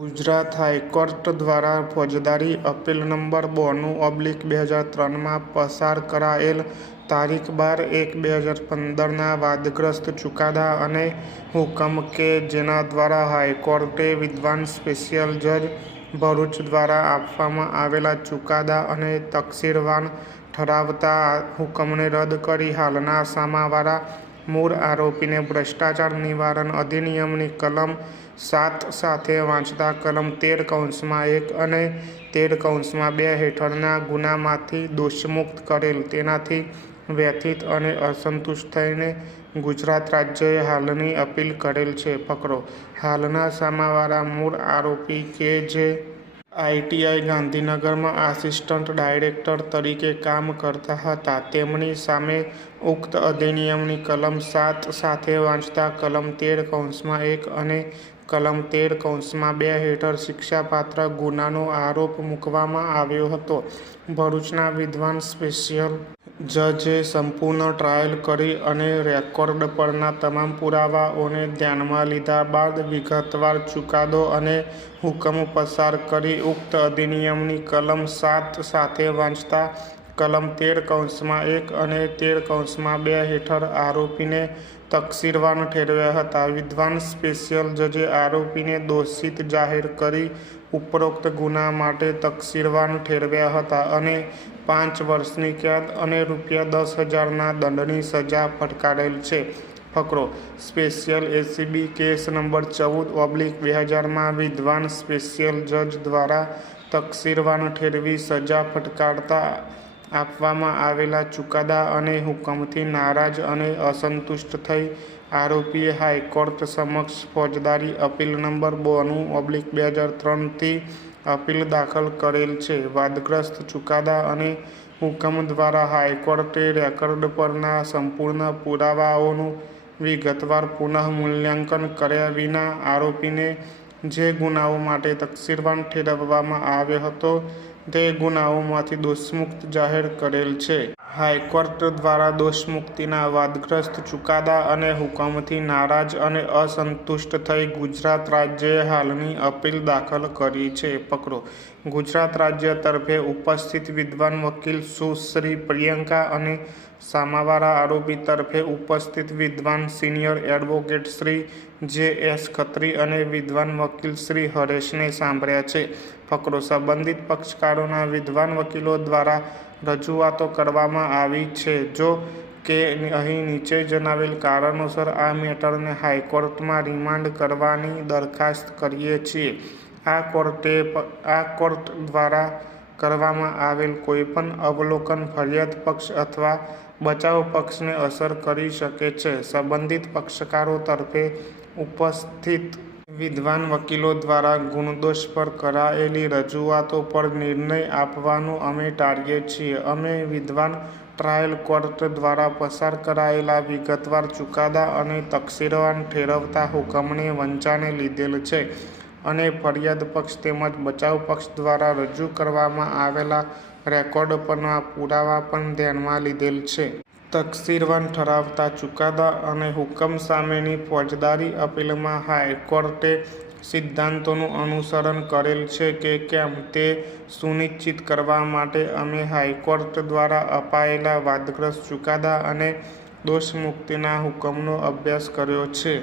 Gujarat high court દ્વારા ફોજદારી appeal number 92/2003માં પસાર કરાયેલ તારીખ 12/1/2015ના વાદગ્રસ્ત ચુકાદા અને હુકમ કે જેના દ્વારા હાઈકોર્ટે વિદ્વાન સ્પેશિયલ જજ ભરૂચ દ્વારા આપવામાં આવેલા ચુકાદા અને તકસીરવાન ઠરાવતા હુકમને રદ કરી હાલના સામાવાળા મૂળ આરોપીને ભ્રષ્ટાચાર નિવારણ અધિનિયમની કલમ 7 સાથે વાંચતા કલમ 13(1) અને 13(2) હેઠળના ગુનામાંથી દોષમુક્ત કરેલ. તેનાથી વ્યથિત અને અસંતુષ્ટ થઈને ગુજરાત રાજ્યએ હાલની અપીલ કરેલ છે. ફકરો: હાલના સામાવાળા મૂળ આરોપી કે જે ITI ગાંધીનગરમાં આસિસ્ટન્ટ ડાયરેક્ટર તરીકે કામ કરતા હતા તેમની સામે ઉક્ત અધિનિયમની કલમ 7 સાથે વાંચતા કલમ 13(1) અને કલમ 13(2) હેઠળ શિક્ષાપાત્ર ગુનાનો આરોપ મૂકવામાં આવ્યો હતો. ભરૂચના વિદ્વાન સ્પેશિયલ જજે સંપૂર્ણ ટ્રાયલ કરી અને રેકોર્ડ પરના તમામ પુરાવાઓને ધ્યાનમાં લીધા બાદ વિગતવાર ચુકાદો અને હુકમ પસાર કરી ઉક્ત અધિનિયમની કલમ 7 સાથે વાંચતા કલમ 13(1) અને 13(2) હેઠળ આરોપીને તકસીરવાન ઠેરવ્યા હતા. વિદ્વાન સ્પેશિયલ જજે આરોપીને દોષિત જાહેર કરી ઉપરોક્ત ગુના માટે તકસીરવાન ઠેરવ્યા હતા અને 5 વર્ષની કેદ અને રૂ10,000ના દંડની સજા ફટકારેલ છે. ફકરો: સ્પેશિયલ ACB કેસ નંબર 14/2000માં વિદ્વાન સ્પેશિયલ જજ દ્વારા તકસીરવાન ઠેરવી સજા ફટકારતા આપવામાં આવેલા ચુકાદા અને હુકમથી નારાજ અને અસંતુષ્ટ થઈ આરોપીએ હાઈકોર્ટ સમક્ષ ફોજદારી અપીલ નંબર 92/2003થી અપીલ દાખલ કરેલ છે. વાદગ્રસ્ત ચુકાદા અને હુકમ દ્વારા હાઈકોર્ટે રેકર્ડ પરના સંપૂર્ણ પુરાવાઓનું વિગતવાર પુનઃમૂલ્યાંકન કર્યા વિના આરોપીને જે ગુનાઓ માટે તકસીરવાન ઠેરવવામાં આવ્યો હતો તે ગુનાઓમાંથી દોષમુક્ત જાહેર કરેલ છે. હાઈકોર્ટ દ્વારા દોષમુક્તિના વાદગ્રસ્ત ચુકાદા અને હુકમથી નારાજ અને અસંતુષ્ટ થઈ ગુજરાત રાજ્યએ હાલની અપીલ દાખલ કરી છે. ફકરો: ગુજરાત રાજ્ય તરફે ઉપસ્થિત વિદ્વાન વકીલ સુશ્રી પ્રિયંકા અને સામાવાળા આરોપી તરફે ઉપસ્થિત વિદ્વાન senior advocate Shri JS Khatri અને વિદ્વાન વકીલ શ્રી હરેશને સાંભળ્યા છે. ફકરો: સંબંધિત પક્ષકારોના વિદ્વાન વકીલો દ્વારા રજૂઆતો કરવામાં આવી છે. જો કે અહીં નીચે જણાવેલ કારણોસર આ મેટરને હાઈકોર્ટમાં રિમાન્ડ કરવાની દરખાસ્ત કરીએ છીએ. આ કોર્ટ દ્વારા કરવામાં આવેલ કોઈપણ અવલોકન ફરિયાદ પક્ષ અથવા બચાવ પક્ષને અસર કરી શકે છે. સંબંધિત પક્ષકારો તરફે ઉપસ્થિત વિદ્વાન વકીલો દ્વારા ગુણદોષ પર કરાયેલી રજૂઆતો પર નિર્ણય આપવાનું અમે ટાળીએ છીએ. અમે વિદ્વાન ટ્રાયલ કોર્ટ દ્વારા પસાર કરાયેલા વિગતવાર ચુકાદા અને તકસીરવાન ઠેરવતા હુકમને વંચાને લીધેલ છે અને ફરિયાદ પક્ષ તેમજ બચાવ પક્ષ દ્વારા રજૂ કરવામાં આવેલા રેકોર્ડ પરના પુરાવા પણ ધ્યાનમાં લીધેલ છે. તકસીરવાન ઠરાવતા ચુકાદા અને હુકમ સામેની ફોજદારી અપીલમાં હાઈકોર્ટે સિદ્ધાંતોનું અનુસરણ કરેલ છે કે કેમ તે સુનિશ્ચિત કરવા માટે અમે હાઈકોર્ટ દ્વારા અપાયેલા વાદગ્રસ્ત ચુકાદા અને દોષમુક્તિના હુકમનો અભ્યાસ કર્યો છે.